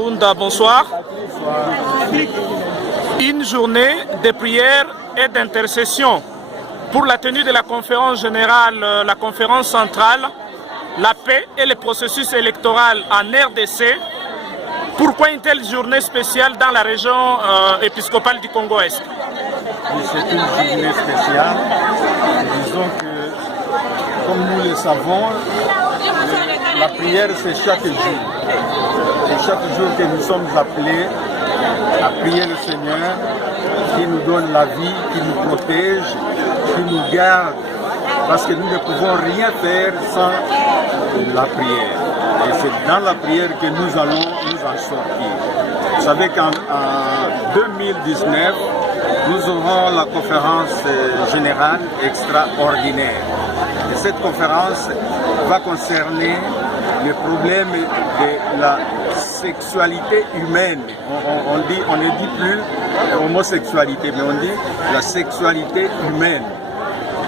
Ounda, bonsoir. Une journée de prière et d'intercession pour la tenue de la conférence générale, la conférence centrale, la paix et le processus électoral en RDC. Pourquoi une telle journée spéciale dans la région épiscopale du Congo-Est? C'est une journée spéciale. Disons que, comme nous le savons, la prière c'est chaque jour. C'est chaque jour que nous sommes appelés à prier le Seigneur qui nous donne la vie, qui nous protège, qui nous garde. Parce que nous ne pouvons rien faire sans la prière. Et c'est dans la prière que nous allons nous en sortir. Vous savez qu'en 2019, nous aurons la conférence générale extraordinaire. Et cette conférence va concerner le problème de la sexualité humaine. On ne dit plus homosexualité, mais on dit la sexualité humaine.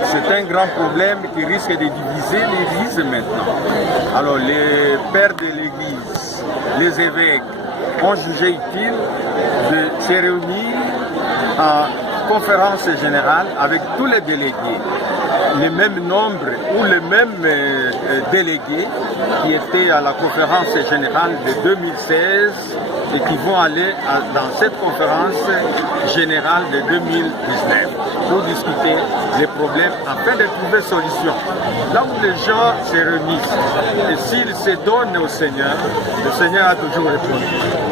C'est un grand problème qui risque de diviser l'Église maintenant. Alors les pères de l'Église, les évêques ont jugé utile de se réunir en conférence générale avec tous les délégués, le même nombre ou les mêmes délégués qui étaient à la conférence générale de 2016 et qui vont aller dans cette conférence générale de 2019 pour discuter des problèmes afin de trouver solution. Là où les gens se réunissent et s'ils se donnent au Seigneur, le Seigneur a toujours répondu.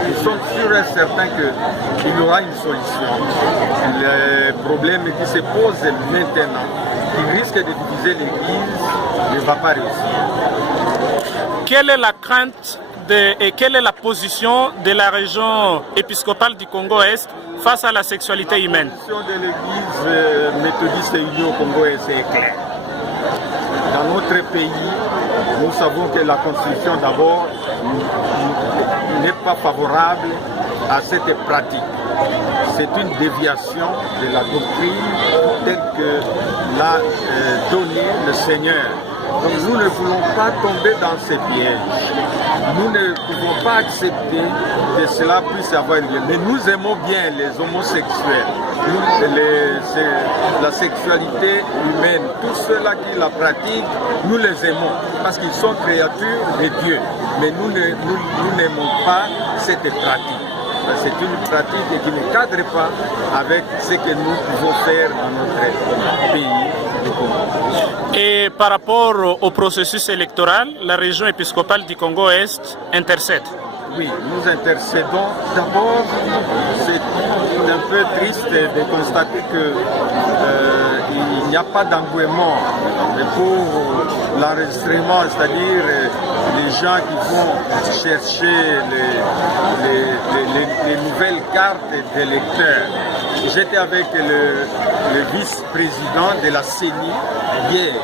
Ils sont sûrs et certains qu'il y aura une solution. Le problème qui se pose maintenant, qui risque de diviser l'Église, ne va pas réussir. Quelle est la crainte et quelle est la position de la région épiscopale du Congo-Est face à la sexualité humaine? La position de l'Église méthodiste unie au Congo-Est est claire. Dans notre pays, nous savons que la Constitution d'abord n'est pas favorable à cette pratique. C'est une déviation de la doctrine telle que l'a donnée le Seigneur. Donc nous ne voulons pas tomber dans ces pièges. Nous ne pouvons pas accepter que cela puisse avoir lieu. Mais nous aimons bien les homosexuels, la sexualité humaine. Tous ceux-là qui la pratiquent, nous les aimons parce qu'ils sont créatures de Dieu. Mais nous n'aimons pas cette pratique. C'est une pratique qui ne cadre pas avec ce que nous pouvons faire dans notre pays du Congo. Et par rapport au processus électoral, la région épiscopale du Congo-Est intercède. Oui, nous intercédons. D'abord, c'est un peu triste de constater qu'il n'y a pas d'engouement pour l'enregistrement, c'est-à-dire les gens qui vont chercher les nouvelles cartes d'électeurs. J'étais avec le vice-président de la CENI hier.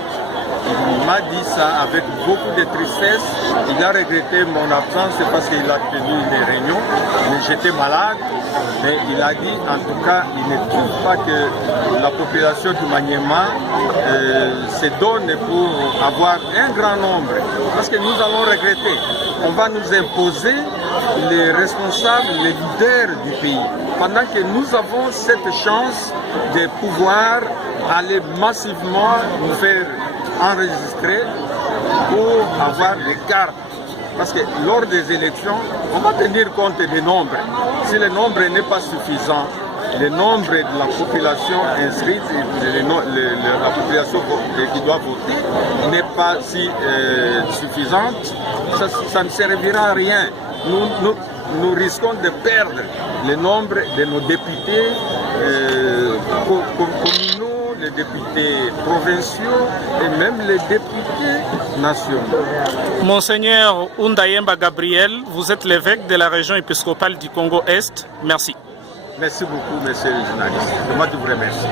Il m'a dit ça avec beaucoup de tristesse. Il a regretté mon absence parce qu'il a tenu une réunion. Mais j'étais malade. Mais il a dit, en tout cas, il ne trouve pas que la population du Maniema se donne pour avoir un grand nombre. Parce que nous allons regretter. On va nous imposer les responsables, les leaders du pays. Pendant que nous avons cette chance de pouvoir aller massivement nous faire enregistrer pour avoir des cartes. Parce que lors des élections, on va tenir compte des nombres. Si le nombre n'est pas suffisant, le nombre de la population inscrite, la population qui doit voter n'est pas si suffisante, ça ne servira à rien. Nous risquons de perdre le nombre de nos députés communaux, les députés provinciaux et même les députés nationaux. Monseigneur Oundayemba Gabriel, vous êtes l'évêque de la région épiscopale du Congo-Est. Merci. Merci beaucoup, monsieur le journaliste. Moi, je vous remercie.